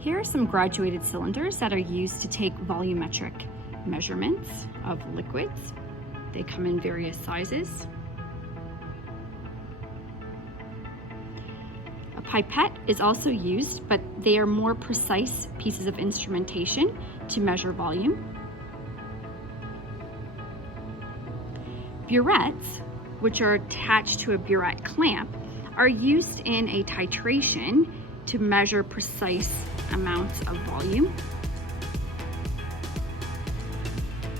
Here are some graduated cylinders that are used to take volumetric measurements of liquids. They come in various sizes. A pipette is also used, but they are more precise pieces of instrumentation to measure volume. Burettes, which are attached to a burette clamp, are used in a titration to measure precise amounts of volume.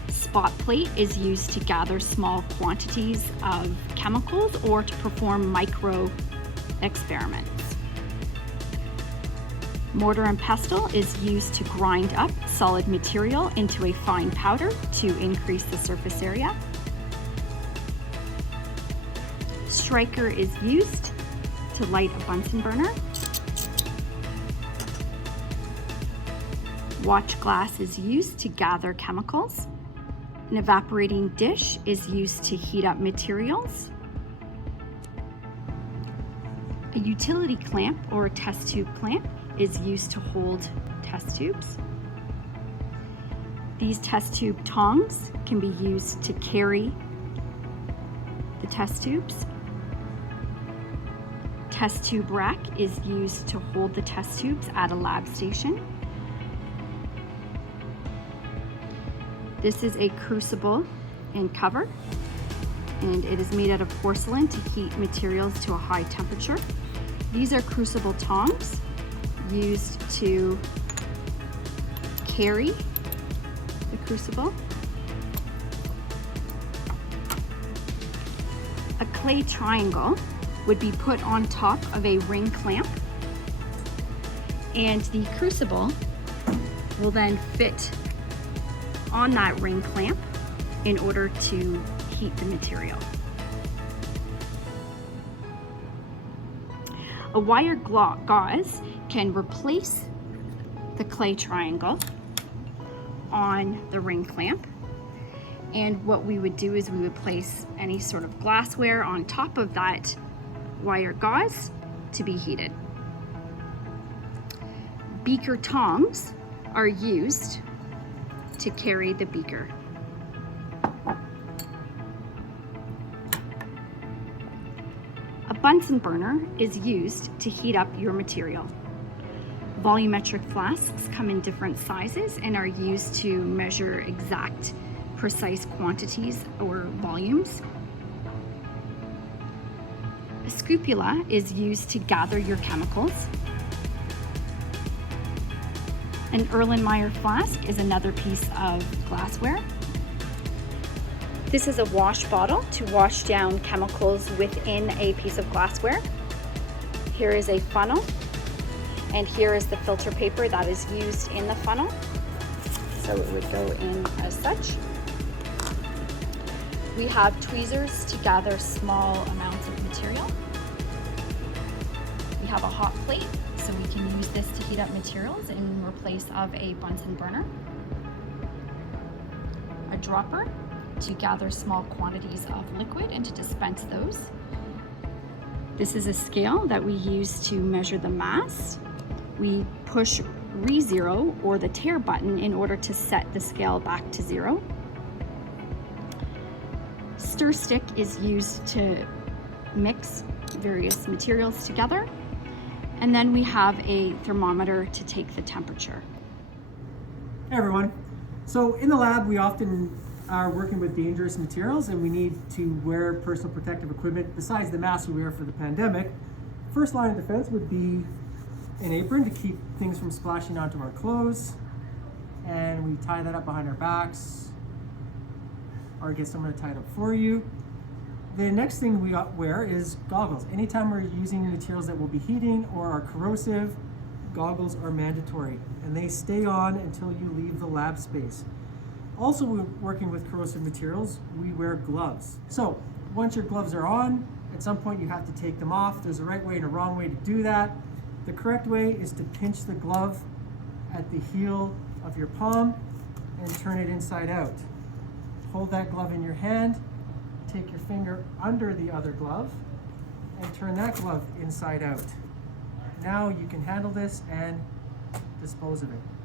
Spot plate is used to gather small quantities of chemicals or to perform micro experiments. Mortar and pestle is used to grind up solid material into a fine powder to increase the surface area. Striker is used to light a Bunsen burner. Watch glass is used to gather chemicals. An evaporating dish is used to heat up materials. A utility clamp or a test tube clamp is used to hold test tubes. These test tube tongs can be used to carry the test tubes. Test tube rack is used to hold the test tubes at a lab station. This is a crucible and cover, and it is made out of porcelain to heat materials to a high temperature. These are crucible tongs used to carry the crucible. A clay triangle would be put on top of a ring clamp, and the crucible will then fit on that ring clamp in order to heat the material. A wire gauze can replace the clay triangle on the ring clamp, and what we would do is we would place any sort of glassware on top of that wire gauze to be heated. Beaker tongs are used to carry the beaker. A Bunsen burner is used to heat up your material. Volumetric flasks come in different sizes and are used to measure exact, precise quantities or volumes. A scupula is used to gather your chemicals. An Erlenmeyer flask is another piece of glassware. This is a wash bottle to wash down chemicals within a piece of glassware. Here is a funnel, and here is the filter paper that is used in the funnel. So it would go in as such. We have tweezers to gather small amounts of material. We have a hot plate, so we can use this to heat up materials in place of a Bunsen burner. A dropper to gather small quantities of liquid and to dispense those. This is a scale that we use to measure the mass. We push re-zero or the tare button in order to set the scale back to 0. Stir stick is used to mix various materials together. And then we have a thermometer to take the temperature. Hey everyone. So in the lab, we often are working with dangerous materials and we need to wear personal protective equipment besides the mask we wear for the pandemic. First line of defense would be an apron to keep things from splashing onto our clothes. And we tie that up behind our backs or get someone to tie it up for you. The next thing we wear is goggles. Anytime we're using materials that will be heating or are corrosive, goggles are mandatory and they stay on until you leave the lab space. Also, we're working with corrosive materials, we wear gloves. So once your gloves are on, at some point you have to take them off. There's a right way and a wrong way to do that. The correct way is to pinch the glove at the heel of your palm and turn it inside out. Hold that glove in your hand, take your finger under the other glove and turn that glove inside out. Now you can handle this and dispose of it.